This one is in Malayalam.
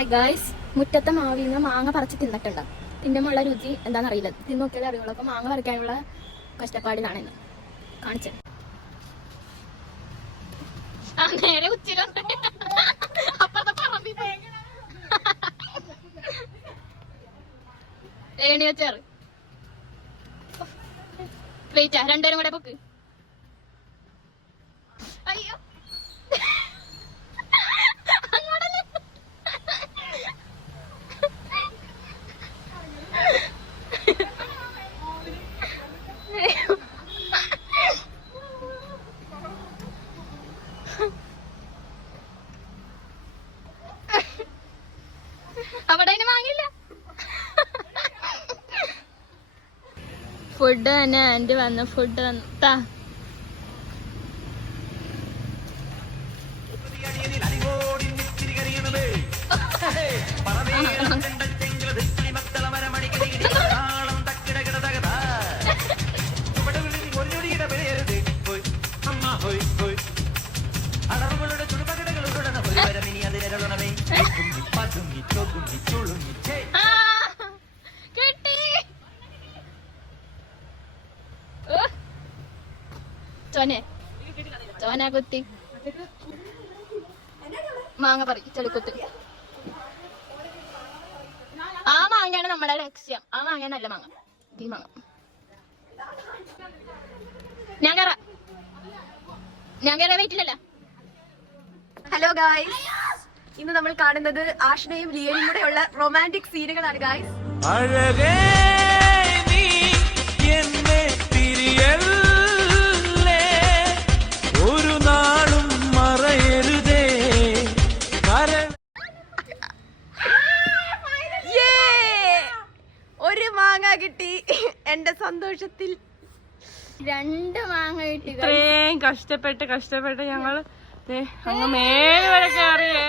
ഹായ് ഗായ്സ്, മുറ്റത്തെ മാവിൽ നിന്ന് മാങ്ങ പറിച്ച് തിന്നിട്ടുണ്ട്. തിന്നുമുള്ള രുചി എന്താണെന്നറിയില്ല, തിന്ന് നോക്കിയാലേ അറിയുള്ളൂ. അപ്പോൾ മാങ്ങ പറിക്കാനുള്ള കഷ്ടപ്പാടിലാണ് ഇന്ന് കാണിച്ചത്. നേരെ ഉച്ചയിലൊക്കെ ഏണി വെച്ചാറ് വെയിറ്റാ, രണ്ടുപേരും കൂടെ പൊക്ക്. അയ്യോ അവിടെ വാങ്ങില്ല. ഫുഡ് തന്നെ ആൻറ്റി വന്നു. ഫുഡ് വന്നു. ചോന കുത്തി മാങ്ങ പറി ചെളിക്കുത്ത്. ആ മാങ്ങയാണ് നമ്മുടെ ലക്ഷ്യം. ആ മാങ്ങ നല്ല മാങ്ങ. ഈ മാങ്ങ ഞാൻ കയറാ വെയിറ്റില്ലല്ലോ. ഹലോ ഗായ്സ്, ഇന്ന് നമ്മൾ കാണുന്നത് ആഷ്നയും ലിയയും കൂടെ ഉള്ള റൊമാൻറ്റിക് സീനുകളാണ് ഗായ്സ്. ഒരു മാങ്ങ കിട്ടി. എന്റെ സന്തോഷത്തിൽ 2 മാങ്ങ കിട്ടി. ഇത്രയും കഷ്ടപ്പെട്ട് ഞങ്ങള് അങ്ങ് മേലെ വരെ കയറിയേ.